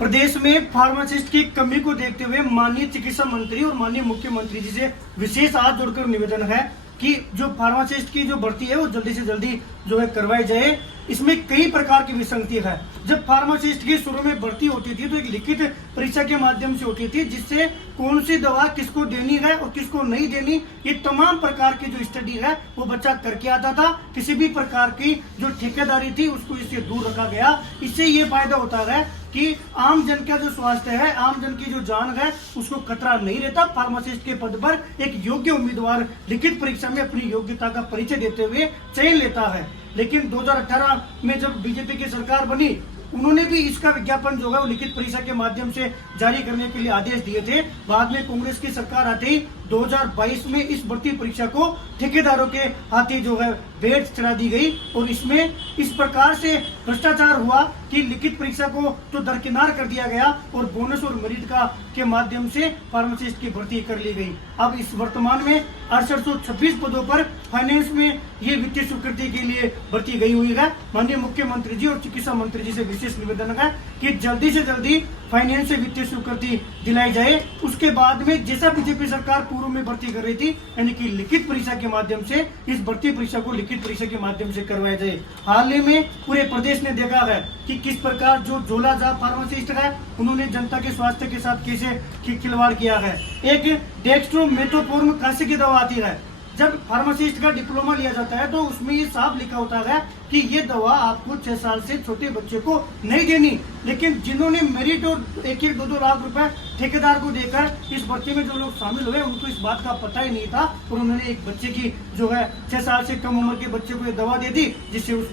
प्रदेश में फार्मासिस्ट की कमी को देखते हुए माननीय चिकित्सा मंत्री और माननीय मुख्यमंत्री जी से विशेष हाथ जोड़कर निवेदन है कि जो फार्मासिस्ट की जो भर्ती है वो जल्दी से जल्दी जो है करवाई जाए। इसमें कई प्रकार की विसंगति है। जब फार्मासिस्ट की शुरू में भर्ती होती थी तो एक लिखित परीक्षा के माध्यम से होती थी, जिससे कौन सी दवा किसको देनी है और किसको नहीं देनी, ये तमाम प्रकार की जो स्टडी है वो बच्चा करके आता था। किसी भी प्रकार की जो ठेकेदारी थी उसको इससे दूर रखा गया। इससे ये फायदा होता है कि आम जन का जो स्वास्थ्य है, आम जन की जो जान है, उसको खतरा नहीं रहता। फार्मासिस्ट के पद पर एक योग्य उम्मीदवार लिखित परीक्षा में अपनी योग्यता का परिचय देते हुए चयन लेता है। लेकिन 2018 में जब बीजेपी की सरकार बनी, उन्होंने भी इसका विज्ञापन जो है वो लिखित परीक्षा के माध्यम से जारी करने के लिए आदेश दिए थे। बाद में कांग्रेस की सरकार आते ही 2022 में इस भर्ती परीक्षा को ठेकेदारों के हाथी जो है भेंट चढ़ा दी गई और इसमें इस प्रकार से भ्रष्टाचार हुआ कि लिखित परीक्षा को तो दरकिनार कर दिया गया और बोनस और मेरिट का के माध्यम से फार्मासिस्ट की भर्ती कर ली गई। अब इस वर्तमान में 6826 पदों पर फाइनेंस में ये वित्तीय स्वीकृति के लिए भर्ती गई हुई है। माननीय मुख्यमंत्री जी और चिकित्सा मंत्री जी से विशेष निवेदन है कि जल्दी से जल्दी फाइनेंस से वित्तीय स्वीकृति दिलाई जाए। उसके बाद में जैसा बीजेपी सरकार पूर्व में भर्ती कर रही थी, यानी कि लिखित परीक्षा के माध्यम से इस भर्ती परीक्षा को लिखित परीक्षा के माध्यम से करवाया जाए। हाल ही में पूरे प्रदेश ने देखा है कि किस प्रकार जो झोलाझाप फार्मासिस्ट है, उन्होंने जनता के स्वास्थ्य के साथ कैसे खिलवाड़ किया है। एक डेक्स्ट्रोमेथोफोर्म खांसी की दवा आती है, जब फार्मासिस्ट का डिप्लोमा लिया जाता है तो उसमें ये साफ लिखा होता है कि ये दवा आपको 6 साल से छोटे बच्चे को नहीं देनी। लेकिन जिन्होंने मेरिट और 1-2 लाख रुपए ठेकेदार को देकर इस भर्ती में जो लोग शामिल हुए, उनको इस बात का पता ही नहीं था और उन्होंने एक बच्चे की जो है 6 साल से कम उम्र के बच्चे को ये दवा दे दी, जिससे उस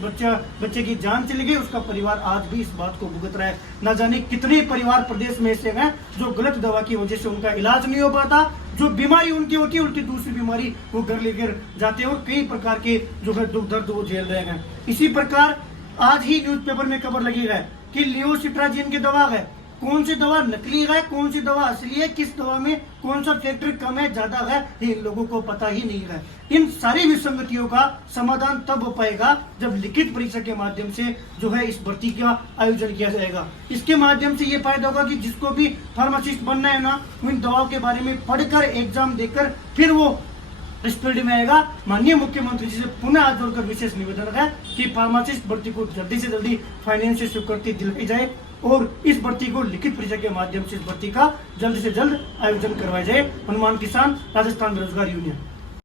बच्चे की जान चली गई। उसका परिवार आज भी इस बात को भुगत रहा है। न जाने कितने परिवार प्रदेश में ऐसे हैं जो गलत दवा की वजह से उनका इलाज नहीं हो पाता, जो बीमारी उनकी होती है उल्टी दूसरी बीमारी वो घर लेकर जाते हैं और कई प्रकार के जो है दुख दर्द वो झेल रहे हैं। इसी प्रकार आज ही न्यूज़पेपर में खबर लगी है कि लियोसिट्राजिन की दवा है, कौन सी दवा नकली है, कौन सी दवा असली है, किस दवा में कौन सा फैक्टर कम है ज्यादा है, ये इन लोगों को पता ही नहीं है। इन सारी विसंगतियों का समाधान तब हो पाएगा जब लिखित परीक्षा के माध्यम से जो है इस भर्ती का आयोजन किया जाएगा। इसके माध्यम से ये फायदा होगा कि जिसको भी फार्मासिस्ट बनना है ना, उन दवाओं के बारे में पढ़कर एग्जाम देकर फिर वो इस फील्ड में आएगा। माननीय मुख्यमंत्री जी से पुनः हाथ जोड़कर विशेष निवेदन है कि फार्मासिस्ट भर्ती को जल्दी से जल्दी फाइनेंस से स्वीकृति दिलाई जाए और इस भर्ती को लिखित परीक्षा के माध्यम से इस भर्ती का जल्द से जल्द आयोजन करवाया जाए। हनुमान किसान, राजस्थान बेरोजगार यूनियन।